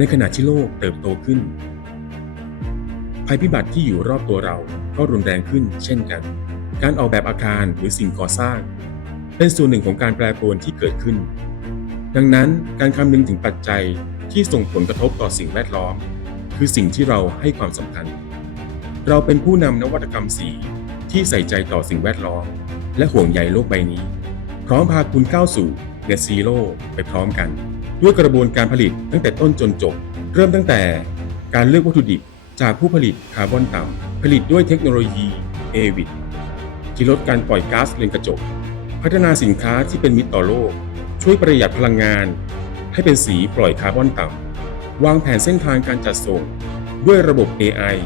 ในขณะที่โลกเติบโตขึ้น ภัยพิบัติที่อยู่รอบตัวเราก็รุนแรงขึ้นเช่นกัน การออกแบบอาคารหรือสิ่งก่อสร้าง เป็นส่วนหนึ่งของการแปรปรวนที่เกิดขึ้น ดังนั้นการคำนึงถึงปัจจัยที่ส่งผลกระทบต่อสิ่งแวดล้อม คือสิ่งที่เราให้ความสำคัญ เราเป็นผู้นำนวัตกรรมสีที่ใส่ใจต่อสิ่งแวดล้อม และห่วงใยโลกใบนี้ พร้อมพาคุณก้าวสู่ Net Zero ไปพร้อมกัน ด้วยกระบวนการผลิตตั้งแต่ต้นจนจบ เริ่มตั้งแต่การเลือกวัตถุดิบจากผู้ผลิตคาร์บอนต่ำผลิตด้วยเทคโนโลยี AVIT ที่ลดการปล่อยก๊าซเรือนกระจก พัฒนาสินค้าที่เป็นมิตรต่อโลก ช่วยประหยัดพลังงาน ให้เป็นสีปล่อยคาร์บอนต่ำวางแผนเส้นทางการจัดส่ง ด้วยระบบ AI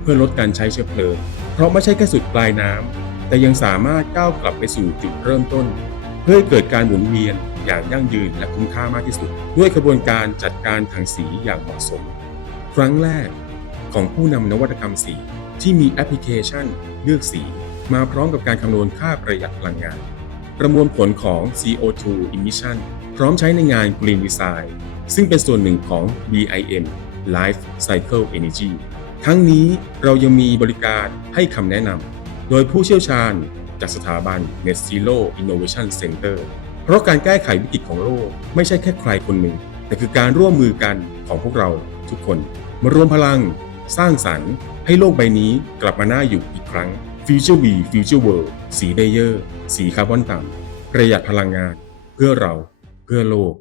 เพื่อลดการใช้เชื้อเพลิง เพราะไม่ใช่แค่สุดปลายน้ำแต่ยังสามารถก้าวกลับไปสู่จุดเริ่มต้น เพื่อเกิดการหมุนเวียน อย่างยั่งยืนและคุ้มค่ามากที่สุด ด้วยกระบวนการจัดการทางสีอย่างเหมาะสม ครั้งแรกของผู้นำนวัตกรรมสี ที่มีแอปพลิเคชัน เลือกสี มาพร้อมกับการคำนวณค่าประหยัดพลังงาน ประมวลผลของ CO2 emission พร้อมใช้ในงาน Green Design ซึ่งเป็นส่วนหนึ่งของ BIM Life Cycle Energy ทั้งนี้เรายังมีบริการให้คำแนะนำ โดยผู้เชี่ยวชาญจากสถาบัน Net Zero Innovation Center เพราะการแก้ไขวิกฤตของโลกไม่ใช่แค่ใครคนหนึ่ง แต่คือการร่วมมือกันของพวกเราทุกคน มารวมพลัง สร้างสรรค์ ให้โลกใบนี้กลับมาน่าอยู่อีกครั้ง Future We Future World สีเดเยอร์ สีคาร์บอนต่ำประหยัดพลังงาน เพื่อเรา เพื่อโลก